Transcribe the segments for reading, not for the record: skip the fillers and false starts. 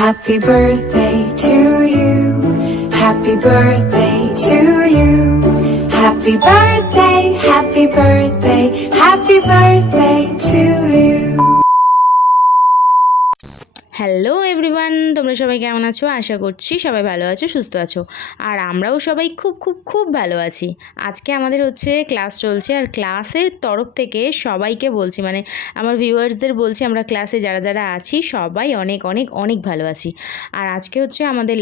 Happy birthday to you. Happy birthday to you. Happy birthday, happy birthday, happy birthday to you. Hello everyone, তোমরা সবাই কেমন আছো? আশা করছি সবাই ভালো আছো, সুস্থ আছো। আর আমরাও সবাই খুব খুব খুব ভালো আছি। আজকে আমাদের হচ্ছে ক্লাস চলছে, আর ক্লাসের তরফ থেকে সবাইকে বলছি, মানে আমার ভিউয়ার্সদের বলছি, আমরা ক্লাসে যারা যারা আছি সবাই অনেক অনেক অনেক ভালো আছি। আর আজকে হচ্ছে আমাদের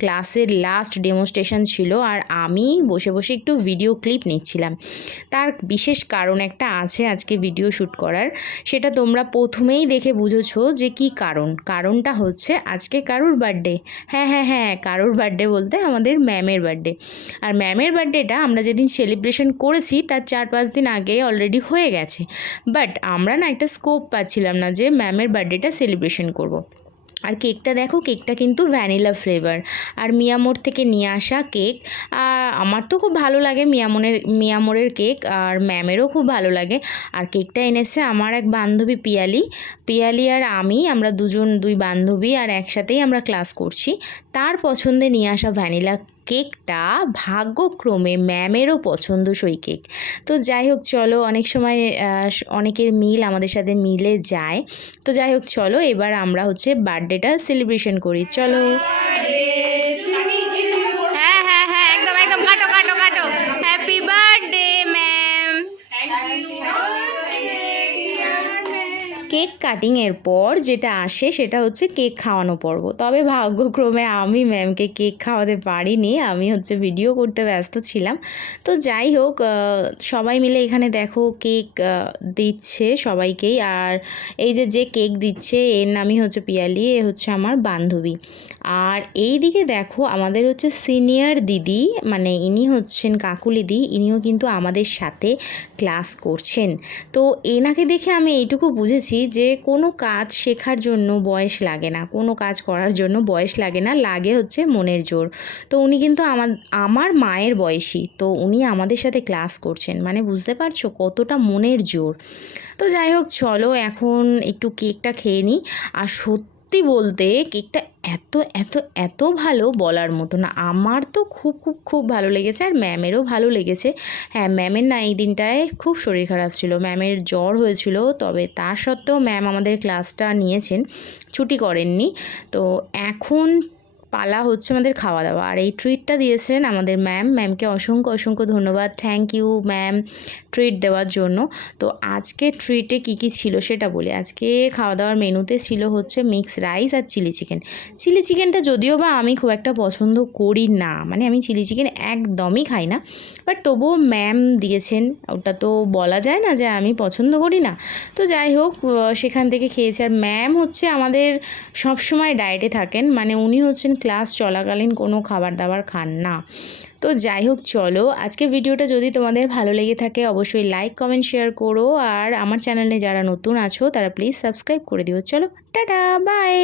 ক্লাসের লাস্ট ডেমনস্ট্রেশন ছিল, আর আমি বসে বসে একটু ভিডিও ক্লিপ নিচ্ছিলাম। তার বিশেষ কারণ একটা আছে আজকে ভিডিও শ্যুট করার, সেটা তোমরা প্রথমেই দেখে বুঝেছো যে কী কারণটা হচ্ছে আজকে কারুর বার্থডে। হ্যাঁ, কারুর বার্থডে বলতে আমাদের ম্যামের বার্থডে। আর ম্যামের বার্থডেটা আমরা যেদিন সেলিব্রেশন করেছি তার 4-5 দিন আগে অলরেডি হয়ে গেছে, বাট আমরা না একটা স্কোপ পাচ্ছিলাম না যে ম্যামের বার্থডেটা সেলিব্রেশন করব। আর কেকটা দেখো, কেকটা কিন্তু ভ্যানিলা ফ্লেভার, আর মিয়ামোর থেকে নিয়ে আসা কেক। আর আমার তো খুব ভালো লাগে মিয়ামোরের কেক, আর ম্যামেরও খুব ভালো লাগে। আর কেকটা এনেছে আমার এক বান্ধবী পিয়ালি আর আমরা দুই বান্ধবী, আর একসাথেই আমরা ক্লাস করছি। তার পছন্দে নিয়ে আসা ভ্যানিলা কেকটা ভাগ্যক্রমে ম্যামেরও পছন্দসই কেক। তো যাই হোক, চলো, অনেক সময় অনেকের মিল আমাদের সাথে মিলে যায়। তো যাই হোক, চলো এবার আমরা হচ্ছে বার্থডেটা সেলিব্রেশন করি, চলো। হ্যাঁ, একদম কাটো হ্যাপি বার্থডে ম্যাম। কেক কাটিংয়ের পর যেটা আসে সেটা হচ্ছে কেক খাওয়ানো পর্ব। তবে ভাগ্যক্রমে আমি ম্যামকে কেক খাওয়াতে পারিনি, আমি হচ্ছে ভিডিও করতে ব্যস্ত ছিলাম। তো যাই হোক, সবাই মিলে এখানে দেখো কেক দিচ্ছে সবাইকেই। আর এই যে কেক দিচ্ছে এর নামই হচ্ছে পিয়ালি, এ হচ্ছে আমার বান্ধবী। আর এই দিকে দেখো আমাদের হচ্ছে সিনিয়র দিদি, মানে ইনি হচ্ছেন কাকুলিদি, ইনিও কিন্তু আমাদের সাথে ক্লাস করছেন। তো এনাকে দেখে আমি এইটুকু বুঝেছি যে কোনো কাজ শেখার জন্য বয়স লাগে না, কোনো কাজ করার জন্য বয়স লাগে না, লাগে হচ্ছে মনের জোর। তো উনি কিন্তু আমার মায়ের বয়সী, তো উনি আমাদের সাথে ক্লাস করছেন, মানে বুঝতে পারছো কতটা মনের জোর। তো যাই হোক, চলো এখন একটু কেকটা খেয়ে নিই। আর সত্যি বলতে কেকটা এত এত এত ভালো বলার মতো না। আমার তো খুব খুব খুব ভালো লেগেছে, আর ম্যামেরও ভালো লেগেছে। হ্যাঁ, ম্যামের না এই দিনটায় খুব শরীর খারাপ ছিল, ম্যামের জ্বর হয়েছিল, তবে তা সত্ত্বেও ম্যাম আমাদের ক্লাসটা নিয়েছেন, ছুটি করেননি। তো এখন পালা হচ্ছে আমাদের খাওয়া দাওয়া, আর এই ট্রিটটা দিয়েছেন আমাদের ম্যামকে অসংখ্য অসংখ্য ধন্যবাদ, থ্যাংক ইউ ম্যাম ট্রিট দেওয়ার জন্য। তো আজকে ট্রিটে কী ছিল সেটা বলি। আজকে খাওয়া দাওয়ার মেনুতে ছিল হচ্ছে মিক্স রাইস আর চিলি চিকেনটা যদিও বা আমি খুব একটা পছন্দ করি না, মানে আমি চিলি চিকেন একদমই খাই না, বাট তবুও ম্যাম দিয়েছেন, ওটা তো বলা যায় না যে আমি পছন্দ করি না। তো যাই হোক, সেখান থেকে খেয়েছি। আর ম্যাম হচ্ছে আমাদের সবসময় ডায়েটে থাকেন, মানে উনি হচ্ছেন ক্লাস চলাকালীন কোনো খাবার দাবার খান না। তো যাই হোক, চলো আজকে ভিডিওটা যদি তোমাদের ভালো লেগে থাকে অবশ্যই লাইক কমেন্ট শেয়ার করো, আর আমার চ্যানেলে যারা নতুন আছো তারা প্লিজ সাবস্ক্রাইব করে দিও। চলো, টাটা, বাই।